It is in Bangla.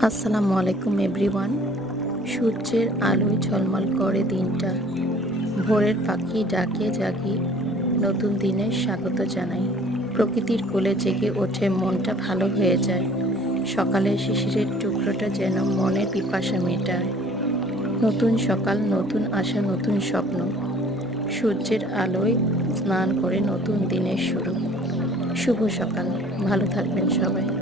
আসসালামু আলাইকুম এভরিওয়ান। সূর্যের আলোয় ঝলমল করে দিনটা, ভোরের পাখি ডাকে জাগি, নতুন দিনের স্বাগত জানাই। প্রকৃতির কোলে জেগে ওঠে, মনটা ভালো হয়ে যায়। সকালের শিশিরের টুকরোটা যেন মনের পিপাসা মেটায়। নতুন সকাল, নতুন আশা, নতুন স্বপ্ন। সূর্যের আলোয় স্নান করে নতুন দিনের শুরু। শুভ সকাল, ভালো থাকবেন সবাই।